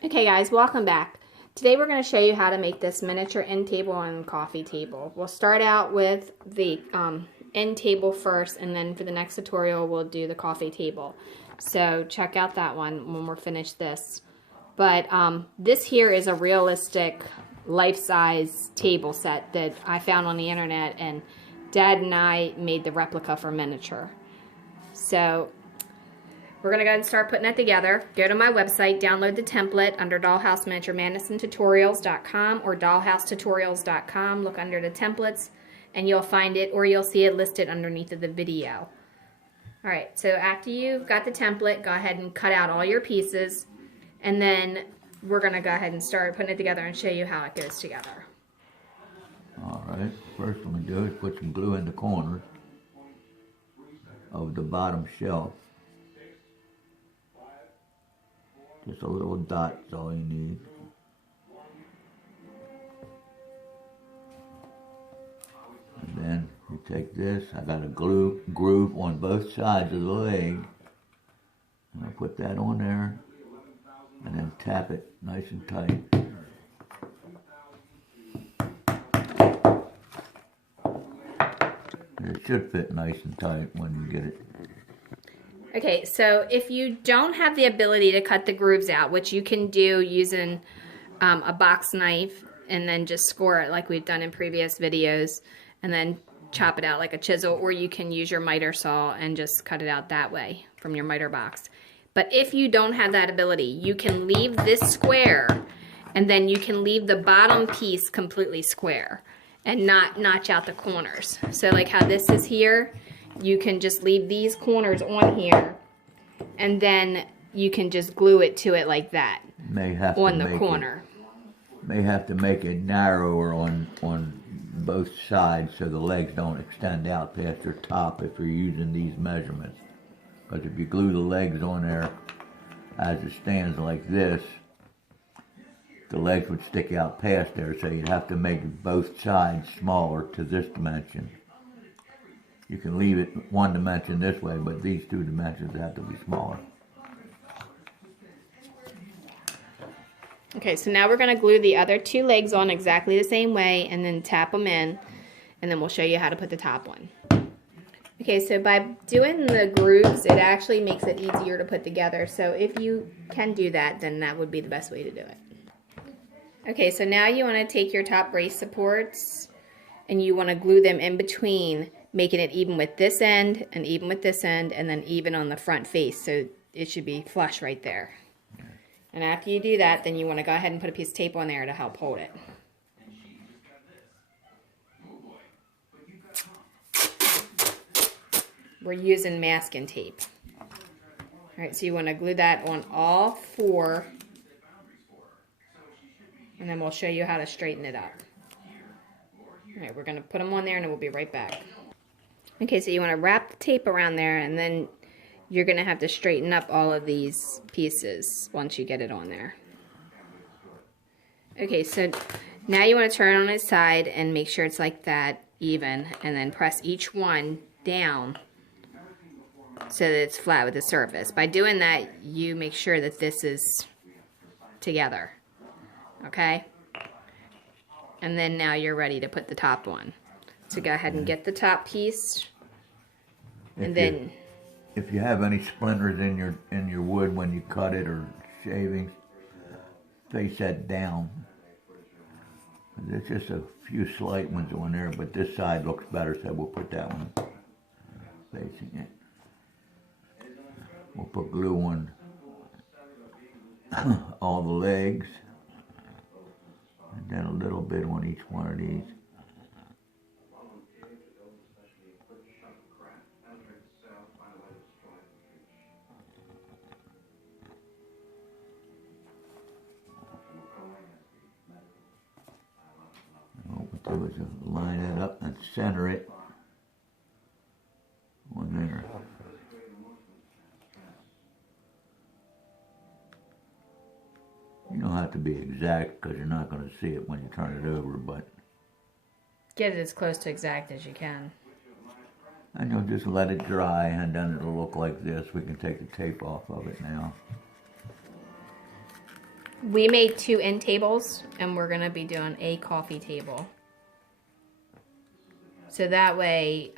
Okay guys, welcome back. Today we're going to show you how to make this miniature end table and coffee table. We'll start out with the end table first, and then for the next tutorial we'll do the coffee table. So check out that one when we're finished this. But this here is a realistic life-size table set that I found on the internet, and Dad and I made the replica for miniature. So we're going to go ahead and start putting that together. Go to my website, download the template under Dollhouse Miniature Madison Tutorials.com or dollhousetutorials.com. Look under the templates and you'll find it, or you'll see it listed underneath of the video. Alright, so after you've got the template, go ahead and cut out all your pieces, and then we're going to go ahead and start putting it together and show you how it goes together. Alright, first thing we do is put some glue in the corners of the bottom shelf. Just a little dot is all you need. And then you take this, I got a groove on both sides of the leg, and I put that on there, and then tap it nice and tight. And it should fit nice and tight when you get it. Okay, so if you don't have the ability to cut the grooves out, which you can do using a box knife and then just score it like we've done in previous videos, and then chop it out like a chisel, or you can use your miter saw and just cut it out that way from your miter box. But if you don't have that ability, you can leave this square, and then you can leave the bottom piece completely square and not notch out the corners. So like how this is here, you can just leave these corners on here, and then you can just glue it to it like that on the corner. May have to make it narrower on both sides so the legs don't extend out past your top if you're using these measurements. Because if you glue the legs on there as it stands like this, the legs would stick out past there, so you'd have to make both sides smaller to this dimension. You can leave it one dimension this way, but these two dimensions have to be smaller. Okay, so now we're going to glue the other two legs on exactly the same way, and then tap them in, and then we'll show you how to put the top one. Okay, so by doing the grooves, it actually makes it easier to put together. So if you can do that, then that would be the best way to do it. Okay, so now you want to take your top brace supports, and you want to glue them in between, making it even with this end and even with this end, and then even on the front face, so it should be flush right there. And after you do that, then you want to go ahead and put a piece of tape on there to help hold it. We're using masking tape. Alright, so you want to glue that on all four, and then we'll show you how to straighten it up. Alright, we're going to put them on there and we'll be right back. Okay, so you want to wrap the tape around there, and then you're going to have to straighten up all of these pieces once you get it on there. Okay, so now you want to turn it on its side and make sure it's like that, even, and then press each one down so that it's flat with the surface. By doing that, you make sure that this is together. Okay? And then now you're ready to put the top on. So go ahead and get the top piece, and then if you have any splinters in your wood when you cut it, or shavings, face that down. There's just a few slight ones on there, but this side looks better, so we'll put that one facing it. We'll put glue on all the legs, and then a little bit on each one of these. What we do is line it up and center it on there. You don't have to be exact because you're not going to see it when you turn it over, but get it as close to exact as you can. And you'll just let it dry, and then it'll look like this. We can take the tape off of it now. We made 2 end tables, and we're going to be doing a coffee table. So that way,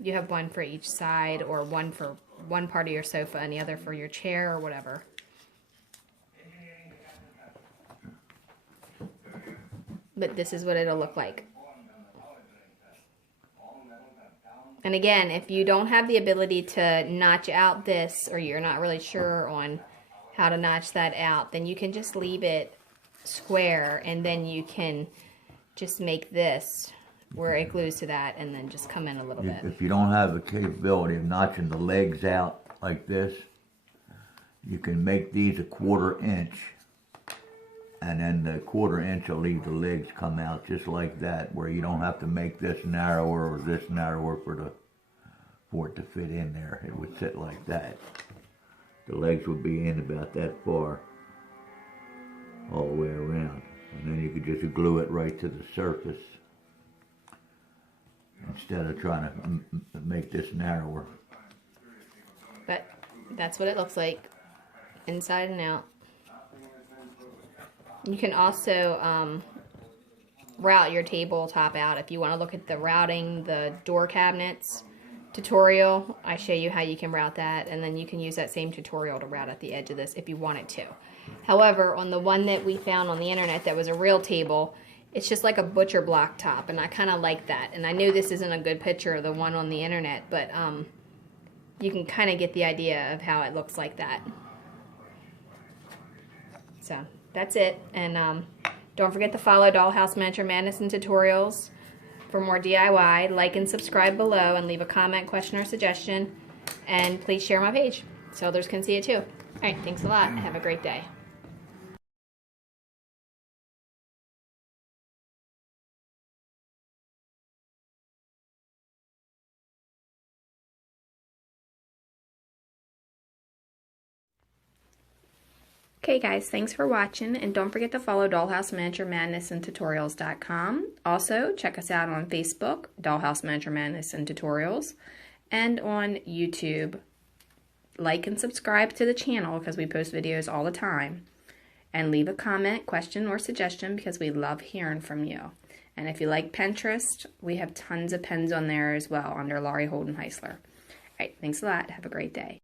you have one for each side, or one for one part of your sofa and the other for your chair or whatever. But this is what it'll look like. And again, if you don't have the ability to notch out this, or you're not really sure on how to notch that out, then you can just leave it square, and then you can just make this where it glues to that, and then just come in a little bit. If you don't have the capability of notching the legs out like this, you can make these 1/4 inch, and then the 1/4 inch will leave the legs come out just like that, where you don't have to make this narrower or this narrower for it to fit in there. It would sit like that. The legs would be in about that far all the way around, and then you could just glue it right to the surface instead of trying to make this narrower. But that's what it looks like inside and out. You can also route your tabletop out. If you want to look at the routing the door cabinets tutorial, I show you how you can route that, and then you can use that same tutorial to route at the edge of this if you wanted to. However, on the one that we found on the internet that was a real table, it's just like a butcher block top, and I kind of like that. And I know this isn't a good picture of the one on the internet, but you can kind of get the idea of how it looks like that. So that's it, and don't forget to follow Dollhouse Miniature Madness and Tutorials for more DIY. Like and subscribe below, and leave a comment, question, or suggestion, and please share my page so others can see it too. Alright, thanks a lot. Have a great day. Okay guys, thanks for watching, and don't forget to follow Dollhouse Miniature Madness and Tutorials.com. Also, check us out on Facebook, Dollhouse Miniature Madness and Tutorials, and on YouTube. Like and subscribe to the channel because we post videos all the time. And leave a comment, question, or suggestion because we love hearing from you. And if you like Pinterest, we have tons of pins on there as well under Laurie Holden Heisler. Alright, thanks a lot. Have a great day.